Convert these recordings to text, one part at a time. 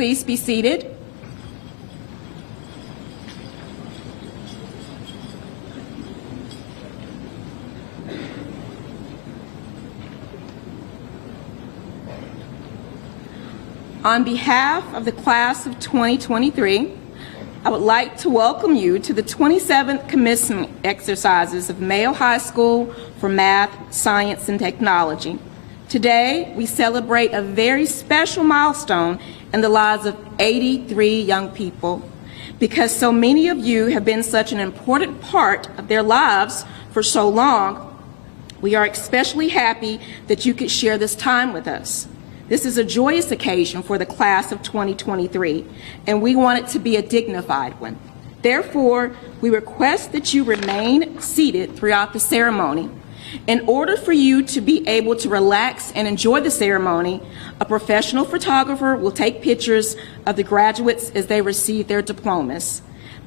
Please be seated. On behalf of the class of 2023, I would like to welcome you to the 27th commencement exercises of Mayo High School for Math, Science, and Technology. Today, we celebrate a very special milestone in the lives of 83 young people. Because so many of you have been such an important part of their lives for so long, we are especially happy that you could share this time with us. This is a joyous occasion for the class of 2023, and we want it to be a dignified one. Therefore, we request that you remain seated throughout the ceremony. In order for you to be able to relax and enjoy the ceremony, a professional photographer will take pictures of the graduates as they receive their diplomas.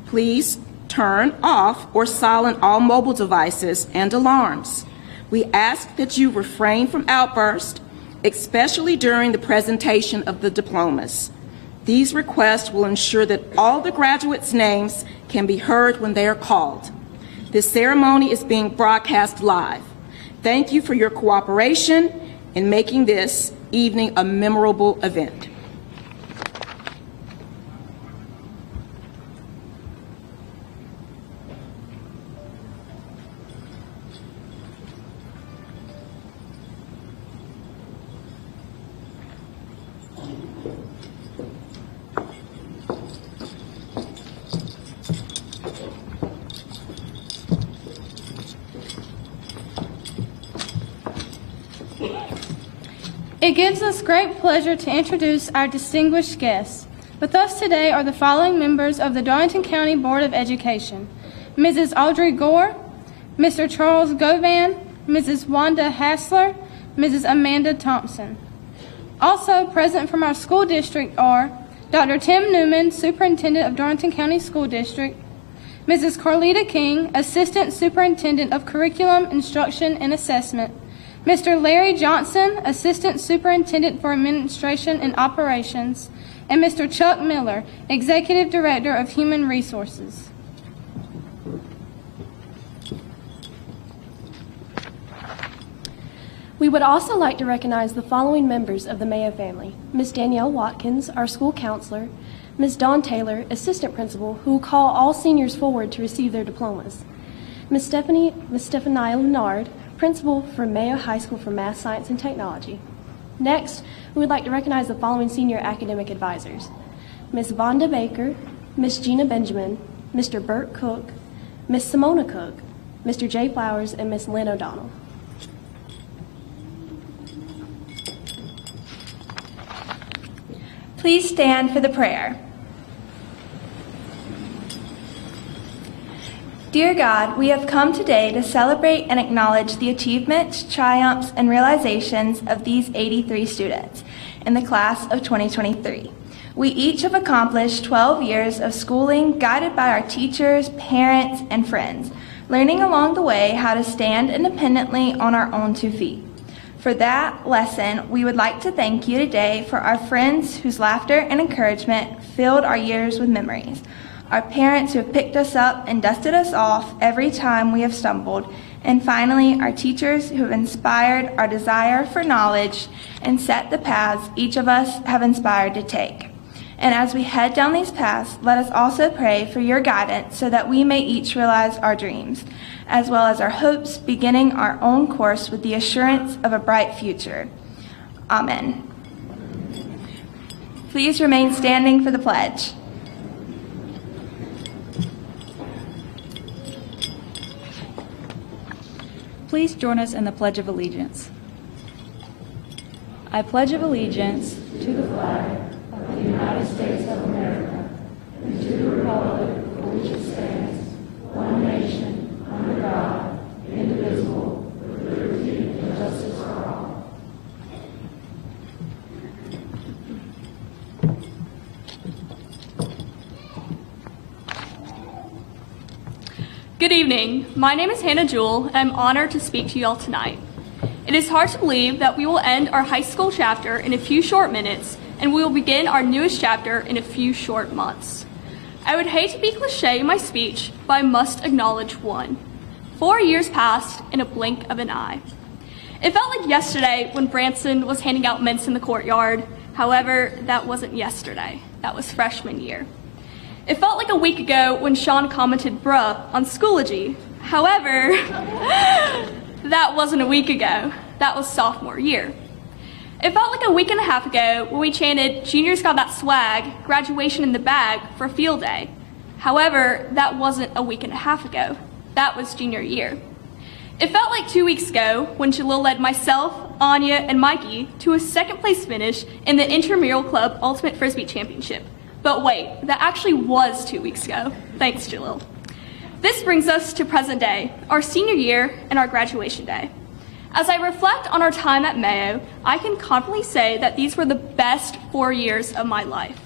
Please turn off or silent all mobile devices and alarms. We ask that you refrain from outbursts, especially during the presentation of the diplomas. These requests will ensure that all the graduates' names can be heard when they are called. This ceremony is being broadcast live. Thank you for your cooperation in making this evening a memorable event. It gives us great pleasure to introduce our distinguished guests. With us today are the following members of the Darlington County Board of Education: Mrs. Audrey Gore, Mr. Charles Govan, Mrs. Wanda Hassler, Mrs. Amanda Thompson. Also present from our school district are Dr. Tim Newman, Superintendent of Darlington County School District, Mrs. Carlita King, Assistant Superintendent of Curriculum, Instruction, and Assessment, Mr. Larry Johnson, Assistant Superintendent for Administration and Operations, and Mr. Chuck Miller, Executive Director of Human Resources. We would also like to recognize the following members of the Mayo family: Ms. Danielle Watkins, our school counselor, Ms. Dawn Taylor, assistant principal, who will call all seniors forward to receive their diplomas, Ms. Stephanie Leonard, principal for Mayo High School for Math, Science, and Technology. Next, we would like to recognize the following senior academic advisors: Ms. Vonda Baker, Ms. Gina Benjamin, Mr. Burt Cook, Ms. Simona Cook, Mr. Jay Flowers, and Ms. Lynn O'Donnell. Please stand for the prayer. Dear God, we have come today to celebrate and acknowledge the achievements, triumphs, and realizations of these 83 students in the class of 2023. We each have accomplished 12 years of schooling guided by our teachers, parents, and friends, learning along the way how to stand independently on our own 2 feet. For that lesson, we would like to thank you today for our friends whose laughter and encouragement filled our years with memories, our parents who have picked us up and dusted us off every time we have stumbled, and finally, our teachers who have inspired our desire for knowledge and set the paths each of us have inspired to take. And as we head down these paths, let us also pray for your guidance so that we may each realize our dreams, as well as our hopes, beginning our own course with the assurance of a bright future. Amen. Please remain standing for the pledge. Please join us in the Pledge of Allegiance. I pledge allegiance to the flag of the United States of America and to the republic for which it stands, one nation, under God, indivisible, with liberty and justice for all. Good evening. My name is Hannah Jewell, and I'm honored to speak to you all tonight. It is hard to believe that we will end our high school chapter in a few short minutes, and we will begin our newest chapter in a few short months. I would hate to be cliche in my speech, but I must acknowledge one. 4 years passed in a blink of an eye. It felt like yesterday when Branson was handing out mints in the courtyard. However, that wasn't yesterday. That was freshman year. It felt like a week ago when Sean commented "bruh" on Schoology. However, that wasn't a week ago. That was sophomore year. It felt like a week and a half ago when we chanted "Juniors got that swag, graduation in the bag" for field day. However, that wasn't a week and a half ago. That was junior year. It felt like 2 weeks ago when Jalil led myself, Anya, and Mikey to a second place finish in the Intramural Club Ultimate Frisbee Championship. But wait, that actually was 2 weeks ago. Thanks, Jalil. This brings us to present day, our senior year and our graduation day. As I reflect on our time at Mayo, I can confidently say that these were the best 4 years of my life.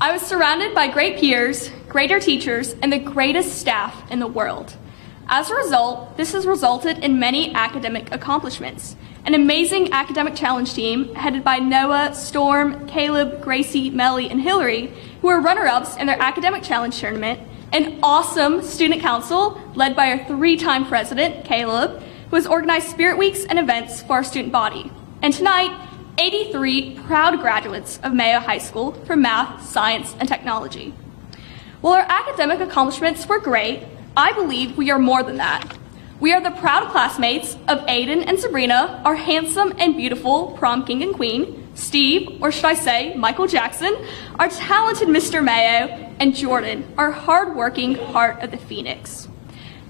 I was surrounded by great peers, greater teachers, and the greatest staff in the world. As a result, this has resulted in many academic accomplishments. An amazing academic challenge team headed by Noah, Storm, Caleb, Gracie, Melly, and Hillary, who were runner-ups in their academic challenge tournament. An awesome student council led by our 3-time president, Caleb, who has organized spirit weeks and events for our student body. And tonight, 83 proud graduates of Mayo High School for Math, Science, and Technology. While our academic accomplishments were great, I believe we are more than that. We are the proud classmates of Aiden and Sabrina, our handsome and beautiful prom king and queen, Steve, or should I say Michael Jackson, our talented Mr. Mayo, and Jordan, our hardworking heart of the Phoenix.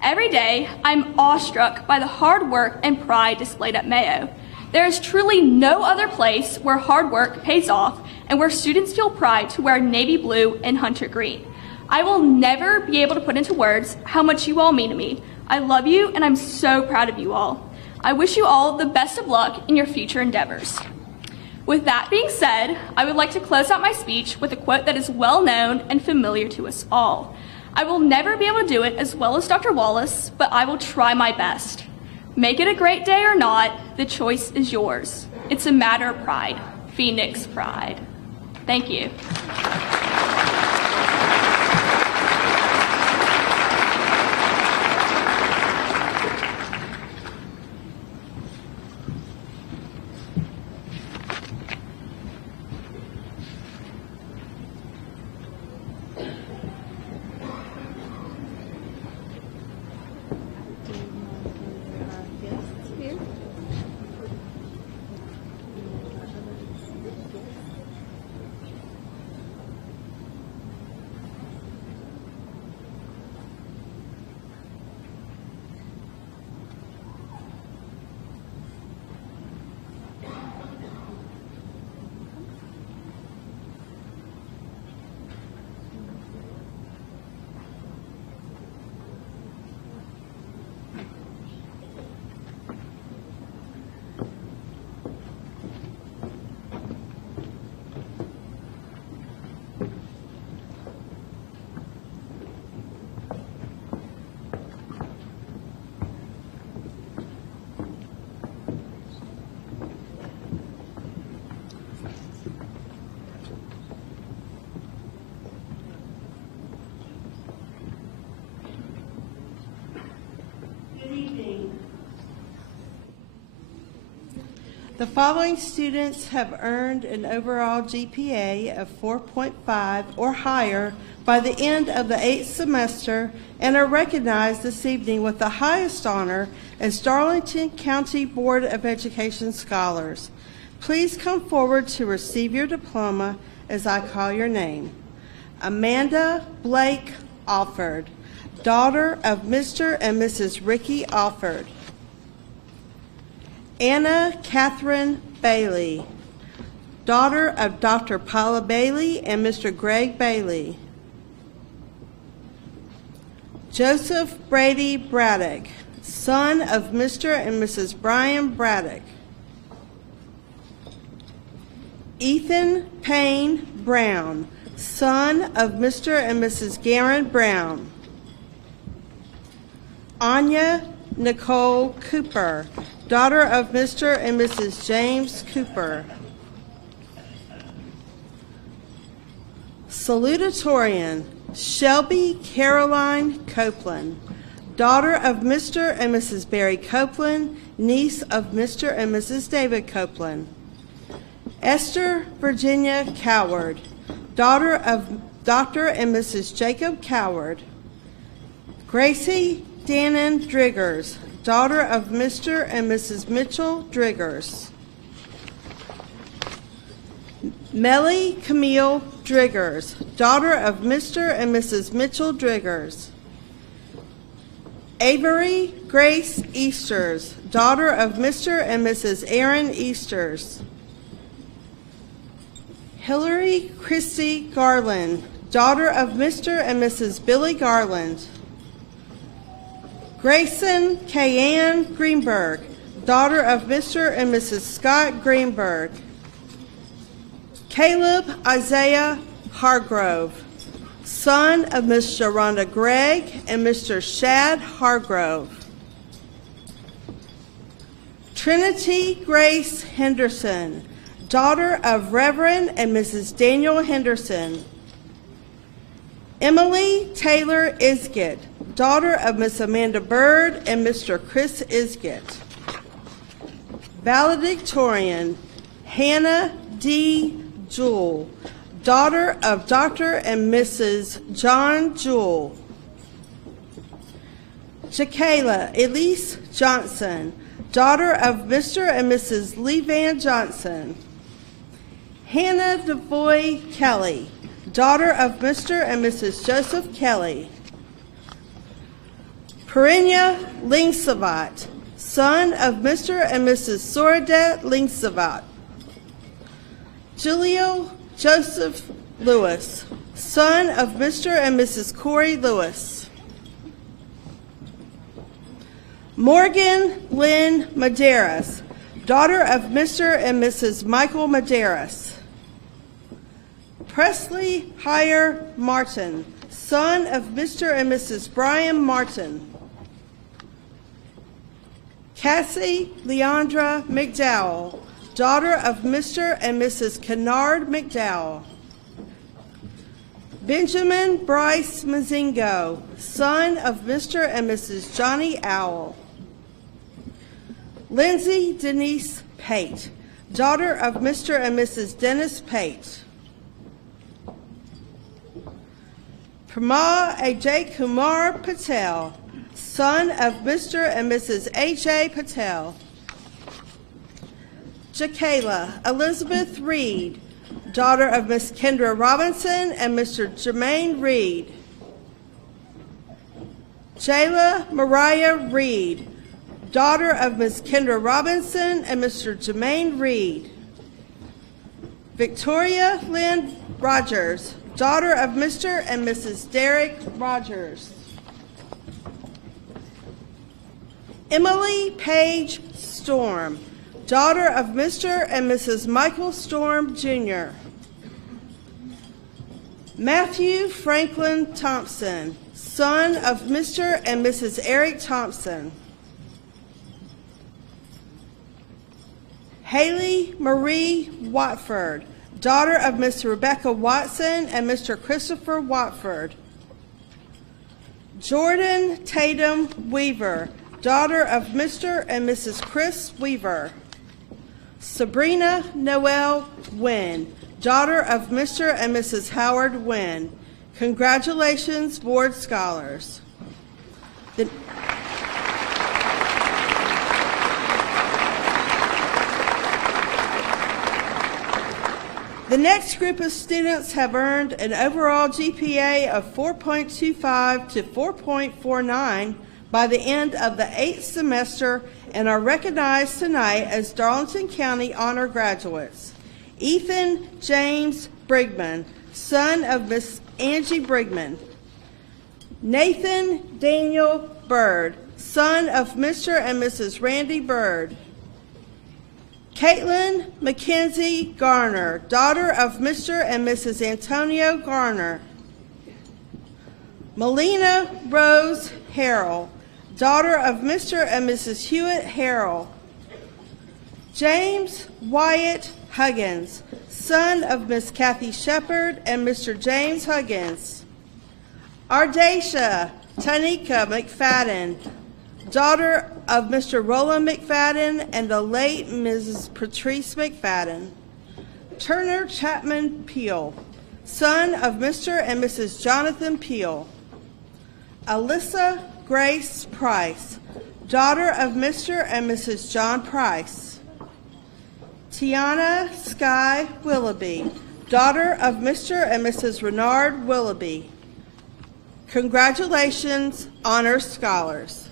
Every day, I'm awestruck by the hard work and pride displayed at Mayo. There is truly no other place where hard work pays off and where students feel pride to wear navy blue and hunter green. I will never be able to put into words how much you all mean to me. I love you and I'm so proud of you all. I wish you all the best of luck in your future endeavors. With that being said, I would like to close out my speech with a quote that is well known and familiar to us all. I will never be able to do it as well as Dr. Wallace, but I will try my best. Make it a great day or not, the choice is yours. It's a matter of pride. Phoenix pride. Thank you. The following students have earned an overall GPA of 4.5 or higher by the end of the 8th semester and are recognized this evening with the highest honor as Darlington County Board of Education Scholars. Please come forward to receive your diploma as I call your name. Amanda Blake Alford, daughter of Mr. and Mrs. Ricky Alford. Anna Catherine Bailey, daughter of Dr. Paula Bailey and Mr. Greg Bailey. Joseph Brady Braddock, son of Mr. and Mrs. Brian Braddock. Ethan Payne Brown, son of Mr. and Mrs. Garen Brown. Anya Nicole Cooper, daughter of Mr. and Mrs. James Cooper. Salutatorian, Shelby Caroline Copeland, daughter of Mr. and Mrs. Barry Copeland, niece of Mr. and Mrs. David Copeland. Esther Virginia Coward, daughter of Dr. and Mrs. Jacob Coward. Gracie Dannon Driggers, daughter of Mr. and Mrs. Mitchell Driggers. Melly Camille Driggers, daughter of Mr. and Mrs. Mitchell Driggers. Avery Grace Easters, daughter of Mr. and Mrs. Aaron Easters. Hillary Christie Garland, daughter of Mr. and Mrs. Billy Garland. Grayson Kayanne Greenberg, daughter of Mr. and Mrs. Scott Greenberg. Caleb Isaiah Hargrove, son of Miss Sharonda Gregg and Mr. Shad Hargrove. Trinity Grace Henderson, daughter of Reverend and Mrs. Daniel Henderson. Emily Taylor Isgett, daughter of Miss Amanda Bird and Mr. Chris Isgett. Valedictorian, Hannah D. Jewell, daughter of Dr. and Mrs. John Jewell. Jakayla Elise Johnson, daughter of Mr. and Mrs. Lee Van Johnson. Hannah DeVoy Kelly, daughter of Mr. and Mrs. Joseph Kelly. Perinya Lingsavat, son of Mr. and Mrs. Soradet Lingsavat. Julio Joseph Lewis, son of Mr. and Mrs. Corey Lewis. Morgan Lynn Medeiros, daughter of Mr. and Mrs. Michael Medeiros. Presley Heyer Martin, son of Mr. and Mrs. Brian Martin. Cassie Leandra McDowell, daughter of Mr. and Mrs. Kennard McDowell. Benjamin Bryce Mazingo, son of Mr. and Mrs. Johnny Owl. Lindsay Denise Pate, daughter of Mr. and Mrs. Dennis Pate. Pramod Ajay Kumar Patel, son of Mr. and Mrs. A.J. Patel. Jakayla Elizabeth Reed, daughter of Miss Kendra Robinson and Mr. Jermaine Reed. Jayla Mariah Reed, daughter of Miss Kendra Robinson and Mr. Jermaine Reed. Victoria Lynn Rogers, daughter of Mr. and Mrs. Derek Rogers. Emily Page Storm, daughter of Mr. and Mrs. Michael Storm, Jr. Matthew Franklin Thompson, son of Mr. and Mrs. Eric Thompson. Haley Marie Watford, daughter of Miss Rebecca Watson and Mr. Christopher Watford. Jordan Tatum Weaver, daughter of Mr. and Mrs. Chris Weaver. Sabrina Noel Wynn, daughter of Mr. and Mrs. Howard Wynn. Congratulations, board scholars. The next group of students have earned an overall GPA of 4.25 to 4.49 by the end of the 8th semester and are recognized tonight as Darlington County Honor Graduates. Ethan James Brigman, son of Miss Angie Brigman. Nathan Daniel Bird, son of Mr. and Mrs. Randy Bird. Caitlin Mackenzie Garner, daughter of Mr. and Mrs. Antonio Garner. Melina Rose Harrell, daughter of Mr. and Mrs. Hewitt Harrell. James Wyatt Huggins, son of Miss Kathy Shepard and Mr. James Huggins. Ardacia Tanika McFadden, daughter of Mr. Roland McFadden and the late Mrs. Patrice McFadden. Turner Chapman Peel, son of Mr. and Mrs. Jonathan Peel. Alyssa Grace Price, daughter of Mr. and Mrs. John Price. Tiana Sky Willoughby, daughter of Mr. and Mrs. Renard Willoughby. Congratulations, honor scholars.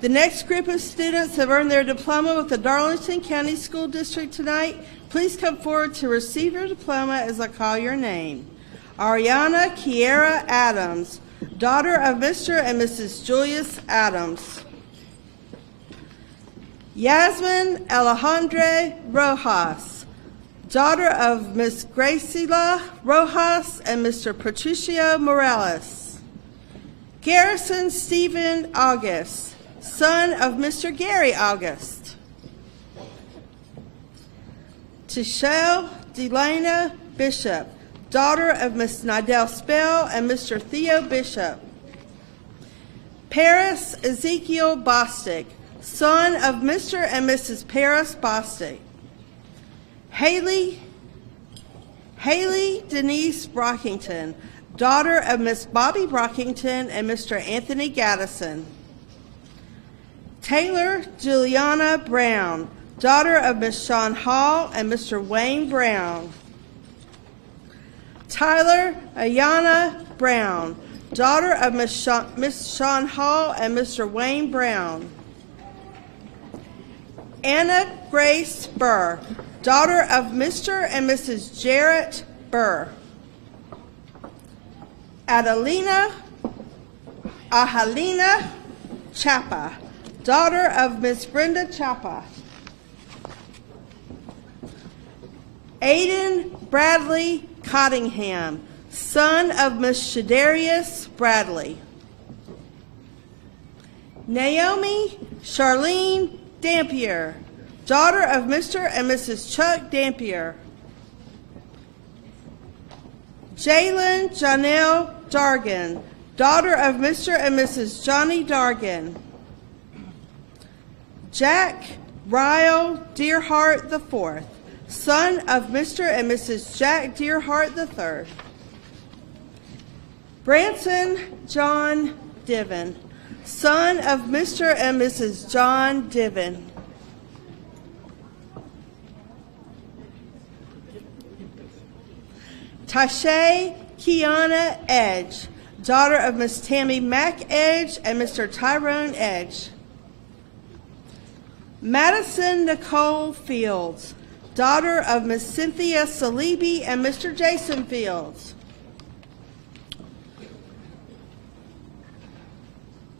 The next group of students have earned their diploma with the Darlington County School District tonight. Please come forward to receive your diploma as I call your name. Ariana Kiera Adams, daughter of Mr. and Mrs. Julius Adams. Yasmin Alejandre Rojas, daughter of Miss Graciela Rojas and Mr. Patricio Morales. Garrison Stephen August, son of Mr. Gary August. Tichelle Delana Bishop, daughter of Miss Nidell Spell and Mr. Theo Bishop. Paris Ezekiel Bostick, son of Mr. and Mrs. Paris Bostick. Haley Denise Brockington, daughter of Miss Bobby Brockington and Mr. Anthony Gaddison. Taylor Juliana Brown, daughter of Miss Shawn Hall and Mr. Wayne Brown. Tyler Ayana Brown, daughter of Miss Shawn Hall and Mr. Wayne Brown. Anna Grace Burr, daughter of Mr. and Mrs. Jarrett Burr. Ahalina Chapa, daughter of Miss Brenda Chapa. Aiden Bradley Cottingham, son of Miss Shadarius Bradley. Naomi Charlene Dampier, daughter of Mr. and Mrs. Chuck Dampier. Jalen Janelle Dargan, daughter of Mr. and Mrs. Johnny Dargan. Jack Ryle Deerhart IV, son of Mr. and Mrs. Jack Deerhart III. Branson John Diven, son of Mr. and Mrs. John Diven. Tashay Kiana Edge, daughter of Miss Tammy Mack Edge and Mr. Tyrone Edge. Madison Nicole Fields, daughter of Miss Cynthia Salibi and Mr. Jason Fields.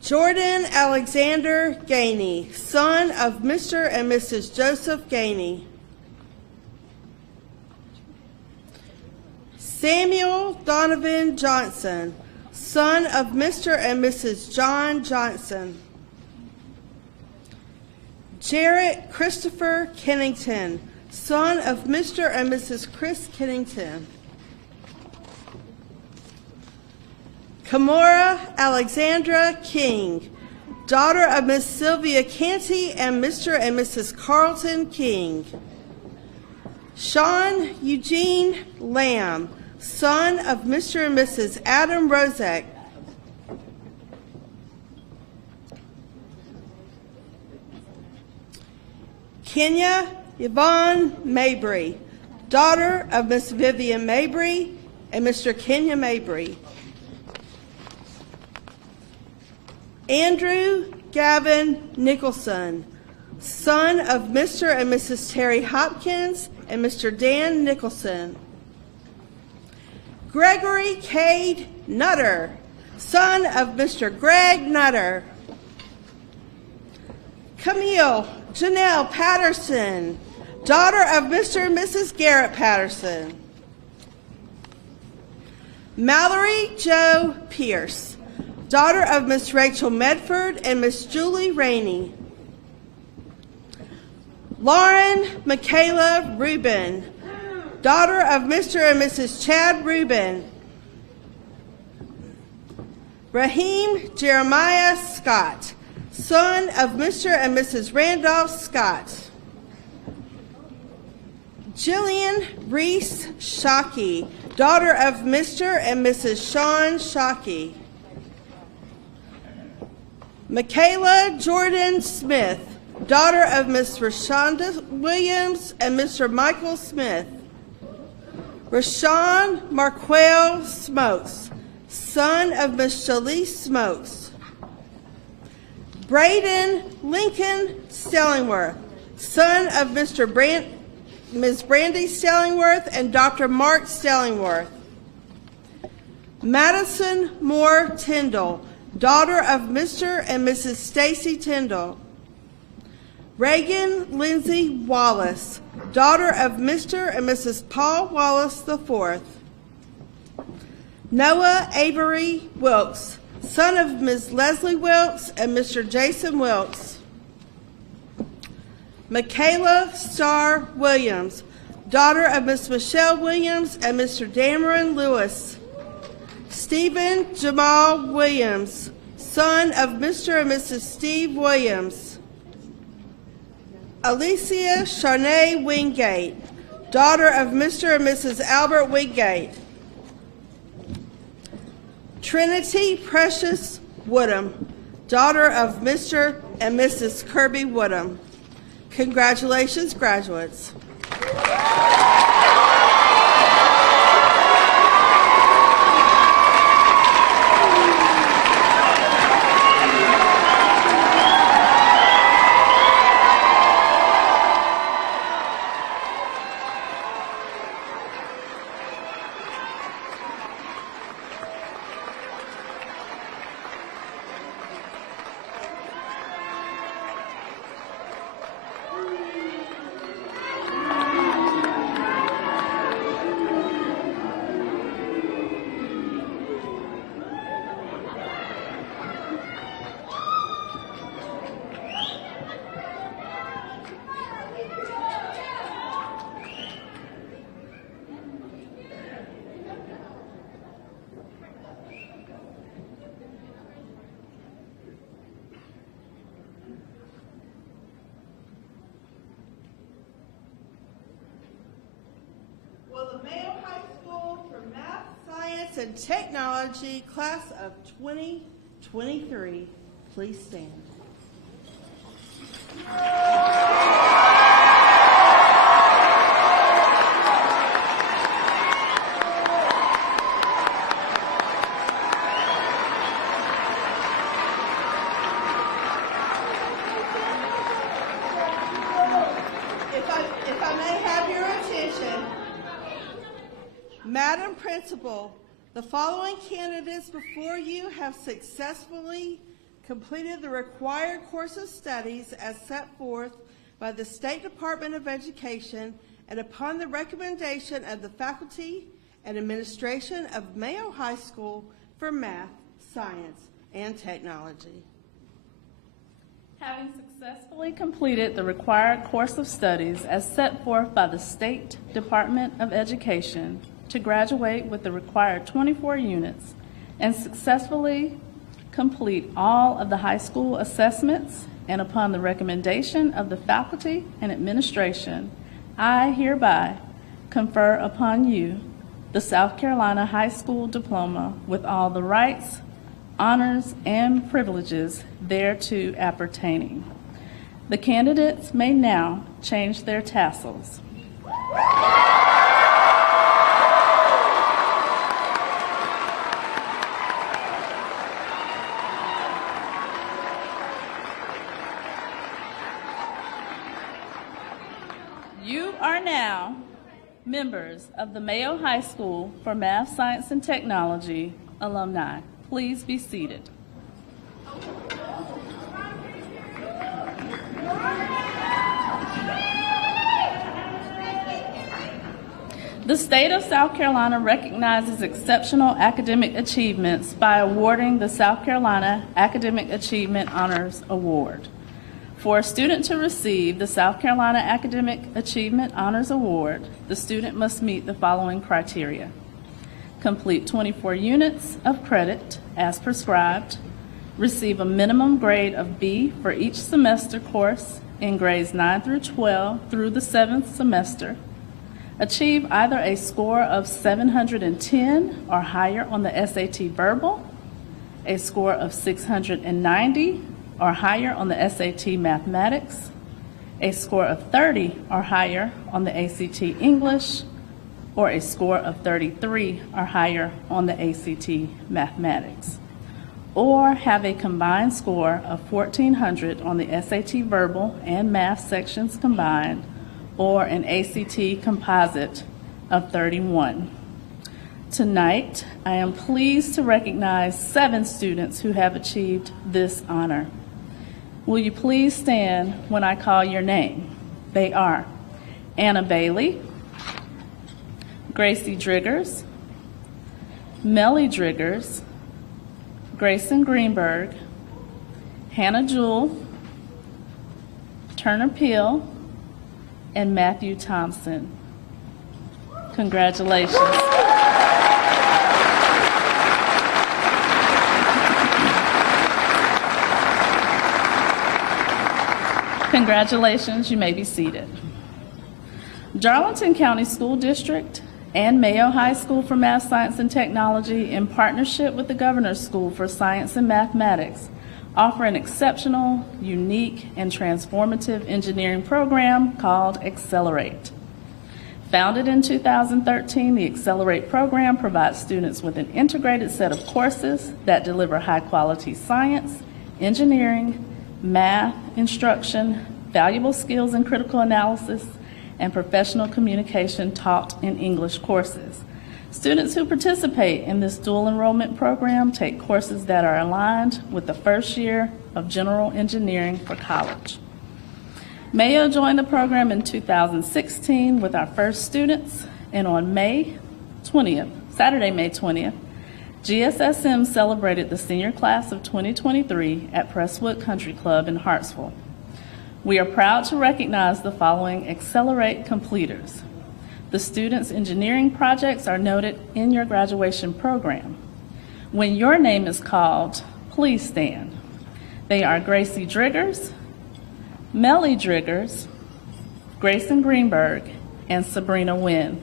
Jordan Alexander Gainey, son of Mr. and Mrs. Joseph Gainey. Samuel Donovan Johnson, son of Mr. and Mrs. John Johnson. Jarrett Christopher Kennington, son of Mr. and Mrs. Chris Kennington. Kamora Alexandra King, daughter of Miss Sylvia Canty and Mr. and Mrs. Carlton King. Sean Eugene Lamb, son of Mr. and Mrs. Adam Rozek. Kenya Yvonne Mabry, daughter of Miss Vivian Mabry and Mr. Kenya Mabry. Andrew Gavin Nicholson, son of Mr. and Mrs. Terry Hopkins and Mr. Dan Nicholson. Gregory Cade Nutter, son of Mr. Greg Nutter. Camille Janelle Patterson, daughter of Mr. and Mrs. Garrett Patterson. Mallory Jo Pierce, daughter of Miss Rachel Medford and Miss Julie Rainey. Lauren Michaela Rubin, daughter of Mr. and Mrs. Chad Rubin. Raheem Jeremiah Scott, son of Mr. and Mrs. Randolph Scott. Jillian Reese Shockey, daughter of Mr. and Mrs. Sean Shockey. Michaela Jordan Smith, daughter of Miss Rashonda Williams and Mr. Michael Smith. Rashawn Marquell Smokes, son of Miss Shalise Smokes. Braden Lincoln Stellingworth, son of Ms. Brandy Stellingworth and Dr. Mark Stellingworth. Madison Moore Tyndall, daughter of Mr. and Mrs. Stacy Tyndall. Reagan Lindsay Wallace, daughter of Mr. and Mrs. Paul Wallace IV. Noah Avery Wilkes, son of Ms. Leslie Wilkes and Mr. Jason Wilkes. Michaela Starr Williams, daughter of Miss Michelle Williams and Mr. Dameron Lewis. Stephen Jamal Williams, son of Mr. and Mrs. Steve Williams. Alicia Charnay Wingate, daughter of Mr. and Mrs. Albert Wingate. Trinity Precious Woodham, daughter of Mr. and Mrs. Kirby Woodham. Congratulations, graduates. of the Mayo High School for Math, Science, and Technology, class of 2023. Please stand. If I may have your attention. Madam Principal, the following candidates before you have successfully completed the required course of studies as set forth by the State Department of Education and upon the recommendation of the faculty and administration of Mayo High School for Math, Science, and Technology. Having successfully completed the required course of studies as set forth by the State Department of Education to graduate with the required 24 units and successfully complete all of the high school assessments, and upon the recommendation of the faculty and administration, I hereby confer upon you the South Carolina High School Diploma with all the rights, honors, and privileges thereto appertaining. The candidates may now change their tassels. You are now members of the Mayo High School for Math, Science, and Technology alumni. Please be seated. The state of South Carolina recognizes exceptional academic achievements by awarding the South Carolina Academic Achievement Honors Award. For a student to receive the South Carolina Academic Achievement Honors Award, the student must meet the following criteria: complete 24 units of credit as prescribed, receive a minimum grade of B for each semester course in grades 9 through 12 through the 7th semester, achieve either a score of 710 or higher on the SAT Verbal, a score of 690 or higher on the SAT Mathematics, a score of 30 or higher on the ACT English, or a score of 33 or higher on the ACT Mathematics, or have a combined score of 1,400 on the SAT Verbal and Math sections combined, or an ACT Composite of 31. Tonight, I am pleased to recognize 7 students who have achieved this honor. Will you please stand when I call your name? They are Anna Bailey, Gracie Driggers, Melly Driggers, Grayson Greenberg, Hannah Jewell, Turner Peel, and Matthew Thompson. Congratulations. Congratulations, you may be seated. Darlington County School District and Mayo High School for Math, Science, and Technology, in partnership with the Governor's School for Science and Mathematics, offer an exceptional, unique, and transformative engineering program called Accelerate. Founded in 2013, the Accelerate program provides students with an integrated set of courses that deliver high-quality science, engineering, math instruction, valuable skills in critical analysis, and professional communication taught in English courses. Students who participate in this dual enrollment program take courses that are aligned with the first year of general engineering for college. Mayo joined the program in 2016 with our first students, and on Saturday, May 20th, GSSM celebrated the senior class of 2023 at Presswood Country Club in Hartsville. We are proud to recognize the following Accelerate completers. The students' engineering projects are noted in your graduation program. When your name is called, please stand. They are Gracie Driggers, Melly Driggers, Grayson Greenberg, and Sabrina Wynn.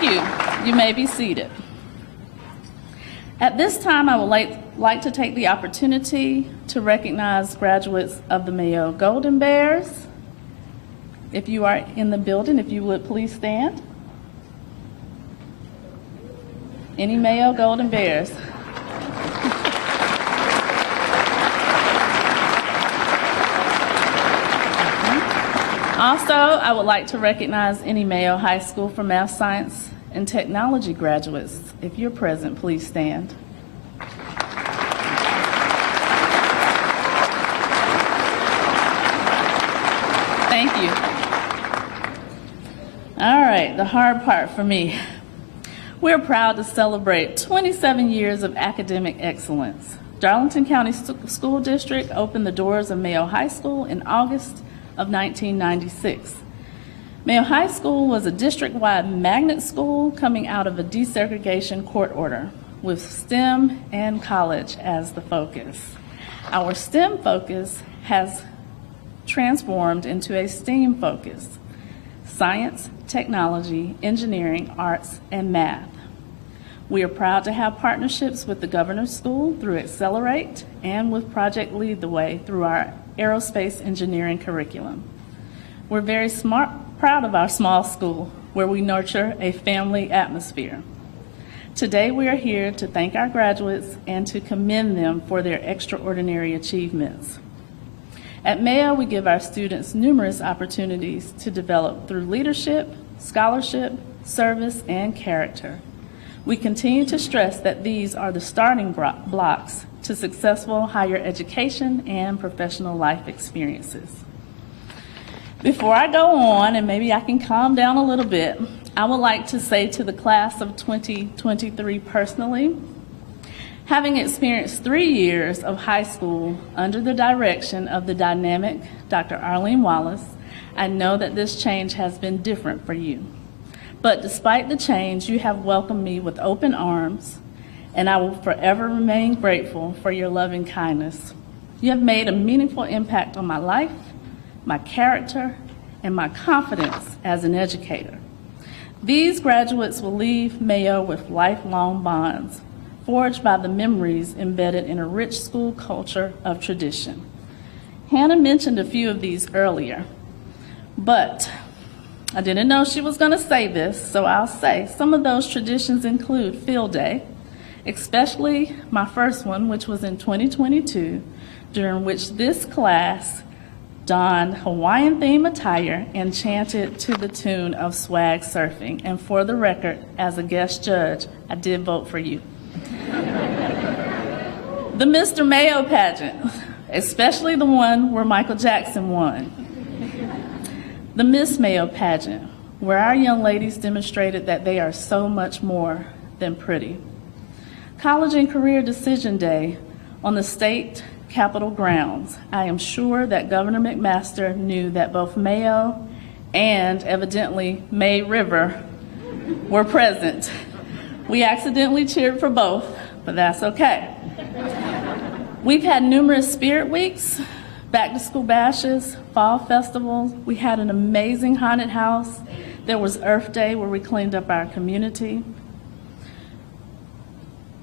Thank you. You may be seated. At this time, I would like to take the opportunity to recognize graduates of the Mayo Golden Bears. If you are in the building, if you would please stand. Any Mayo Golden Bears? Also, I would like to recognize any Mayo High School for Math, Science, and Technology graduates. If you're present, please stand. Thank you. All right, the hard part for me. We're proud to celebrate 27 years of academic excellence. Darlington County School District opened the doors of Mayo High School in August of 1996. Mayo High School was a district-wide magnet school coming out of a desegregation court order with STEM and college as the focus. Our STEM focus has transformed into a STEAM focus: science, technology, engineering, arts, and math. We are proud to have partnerships with the Governor's School through Accelerate and with Project Lead the Way through our aerospace engineering curriculum. We're very proud of our small school where we nurture a family atmosphere. Today we are here to thank our graduates and to commend them for their extraordinary achievements. At Mayo, we give our students numerous opportunities to develop through leadership, scholarship, service, and character. We continue to stress that these are the starting blocks to successful higher education and professional life experiences. Before I go on, and maybe I can calm down a little bit, I would like to say to the class of 2023 personally, having experienced 3 years of high school under the direction of the dynamic Dr. Arlene Wallace, I know that this change has been different for you. But despite the change, you have welcomed me with open arms, and I will forever remain grateful for your loving kindness. You have made a meaningful impact on my life, my character, and my confidence as an educator. These graduates will leave Mayo with lifelong bonds, forged by the memories embedded in a rich school culture of tradition. Hannah mentioned a few of these earlier, but I didn't know she was going to say this, so I'll say some of those traditions include Field Day, especially my first one, which was in 2022, during which this class donned Hawaiian-themed attire and chanted to the tune of Swag Surfing. And for the record, as a guest judge, I did vote for you. The Mr. Mayo pageant, especially the one where Michael Jackson won. The Miss Mayo pageant, where our young ladies demonstrated that they are so much more than pretty. College and Career Decision Day on the state Capitol grounds. I am sure that Governor McMaster knew that both Mayo and evidently May River were present. We accidentally cheered for both, but that's okay. We've had numerous spirit weeks, back to school bashes, fall festivals. We had an amazing haunted house. There was Earth Day where we cleaned up our community.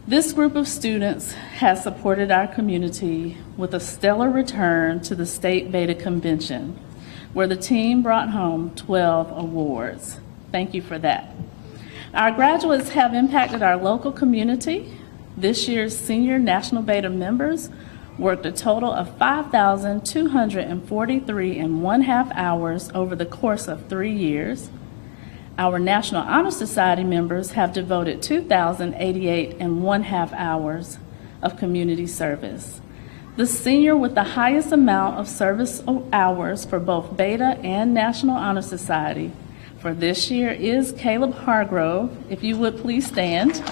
This group of students has supported our community with a stellar return to the State Beta Convention, where the team brought home 12 awards. Thank you for that. Our graduates have impacted our local community. This year's senior National Beta members worked a total of 5,243.5 hours over the course of 3 years. Our National Honor Society members have devoted 2,088.5 hours of community service. The senior with the highest amount of service hours for both Beta and National Honor Society for this year is Caleb Hargrove. If you would please stand.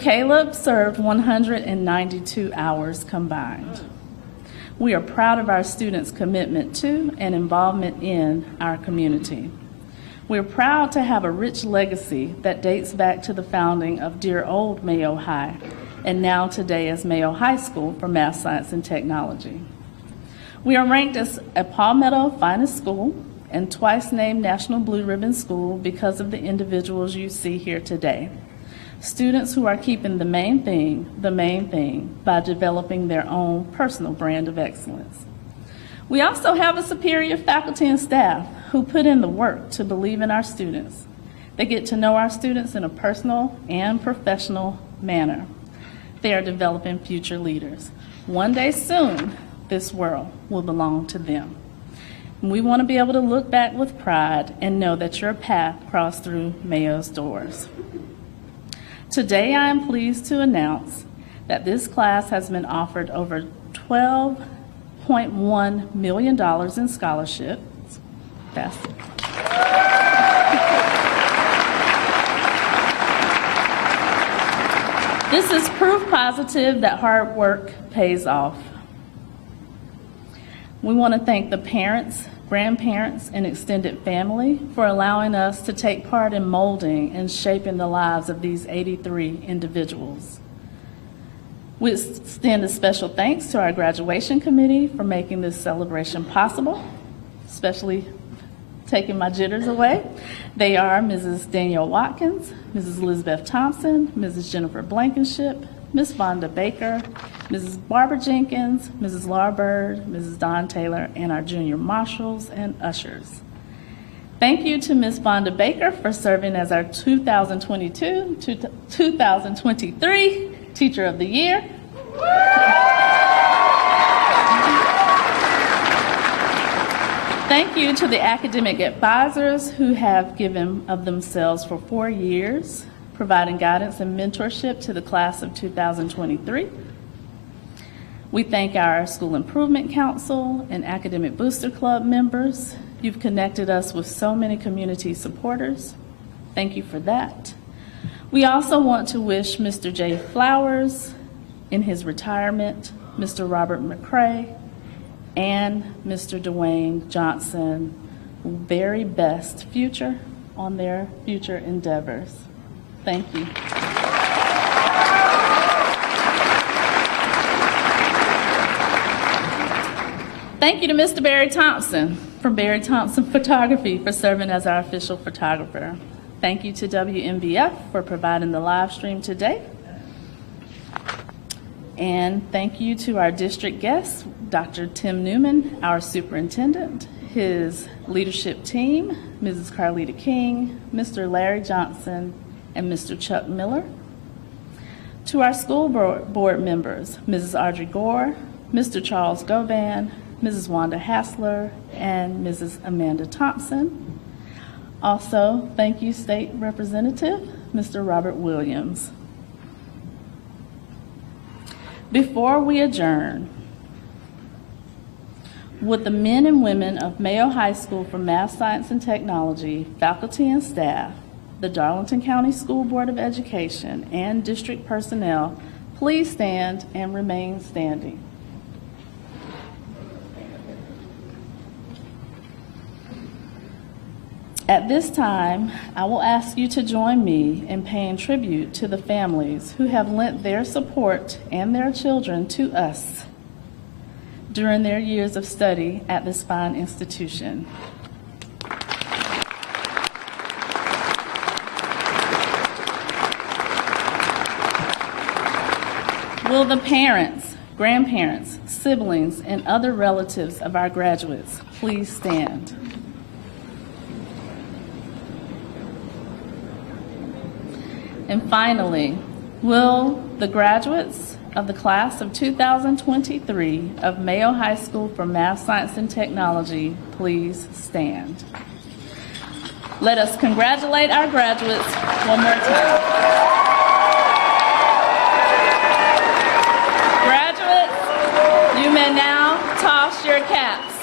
Caleb served 192 hours combined. We are proud of our students' commitment to and involvement in our community. We're proud to have a rich legacy that dates back to the founding of dear old Mayo High and now today as Mayo High School for Math, Science, and Technology. We are ranked as a Palmetto Finest School and twice named National Blue Ribbon School because of the individuals you see here today. Students who are keeping the main thing by developing their own personal brand of excellence. We also have a superior faculty and staff who put in the work to believe in our students. They get to know our students in a personal and professional manner. They are developing future leaders. One day soon, this world will belong to them. And we want to be able to look back with pride and know that your path crossed through Mayo's doors. Today, I am pleased to announce that this class has been offered over $12.1 million in scholarships. This is proof positive that hard work pays off. We want to thank the parents, grandparents, and extended family for allowing us to take part in molding and shaping the lives of these 83 individuals. We extend a special thanks to our graduation committee for making this celebration possible, especially taking my jitters away. They are Mrs. Danielle Watkins, Mrs. Elizabeth Thompson, Mrs. Jennifer Blankenship, Ms. Vonda Baker, Mrs. Barbara Jenkins, Mrs. Laura Bird, Mrs. Dawn Taylor, and our junior marshals and ushers. Thank you to Ms. Vonda Baker for serving as our 2022-2023 Teacher of the Year. Thank you to the academic advisors who have given of themselves for 4 years, providing guidance and mentorship to the class of 2023. We thank our School Improvement Council and Academic Booster Club members. You've connected us with so many community supporters. Thank you for that. We also want to wish Mr. Jay Flowers in his retirement, Mr. Robert McCrae, and Mr. Dwayne Johnson very best future on their future endeavors. Thank you. Thank you to Mr. Barry Thompson from Barry Thompson Photography for serving as our official photographer. Thank you to WMBF for providing the live stream today. And thank you to our district guests, Dr. Tim Newman, our superintendent, his leadership team, Mrs. Carlita King, Mr. Larry Johnson, and Mr. Chuck Miller. To our school board members, Mrs. Audrey Gore, Mr. Charles Govan, Mrs. Wanda Hassler, and Mrs. Amanda Thompson. Also, thank you, State Representative, Mr. Robert Williams. Before we adjourn, would the men and women of Mayo High School for Math, Science, and Technology, faculty and staff, the Darlington County School Board of Education, and district personnel please stand and remain standing. At this time, I will ask you to join me in paying tribute to the families who have lent their support and their children to us during their years of study at this fine institution. Will the parents, grandparents, siblings, and other relatives of our graduates please stand? And finally, will the graduates of the class of 2023 of Mayo High School for Math, Science, and Technology please stand? Let us congratulate our graduates one more time. Graduates, you may now toss your caps.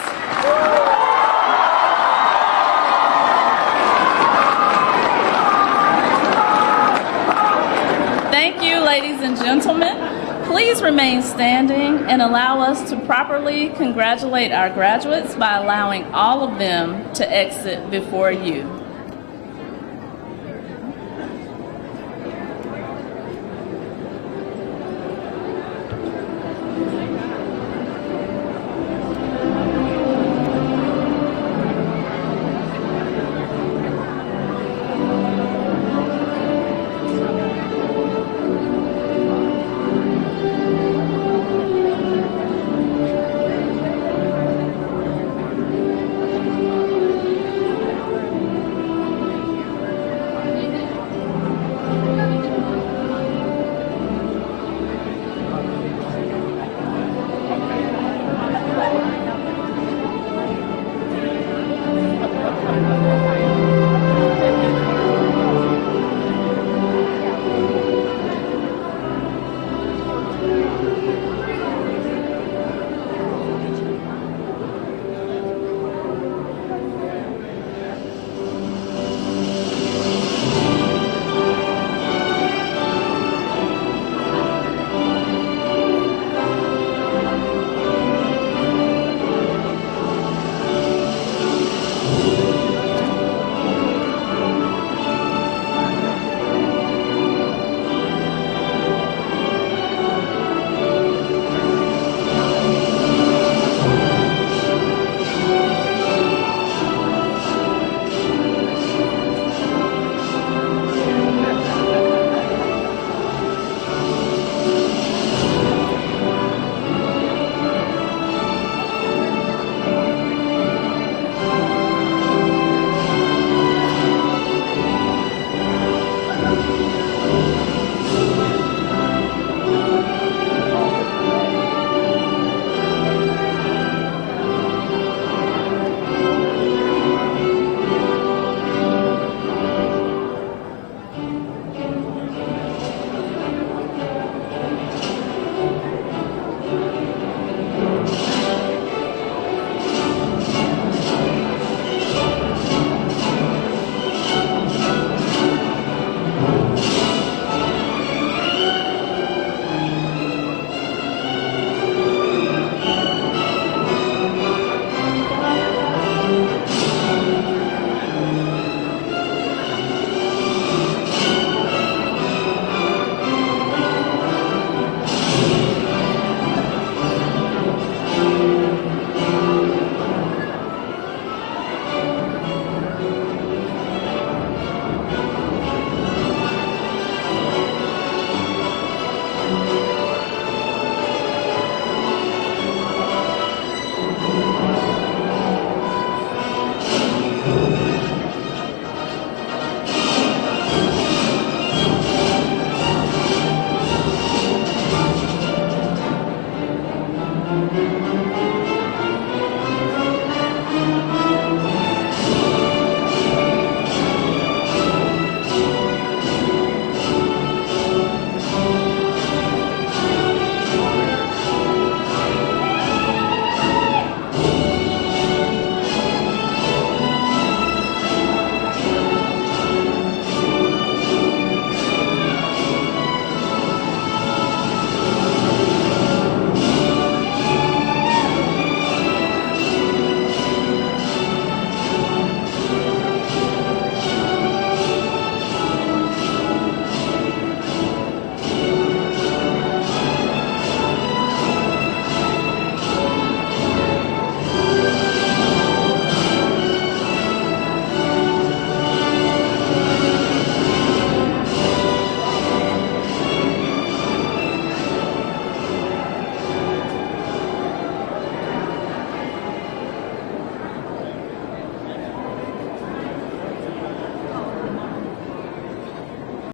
Thank you, ladies and gentlemen. Please remain standing and allow us to properly congratulate our graduates by allowing all of them to exit before you.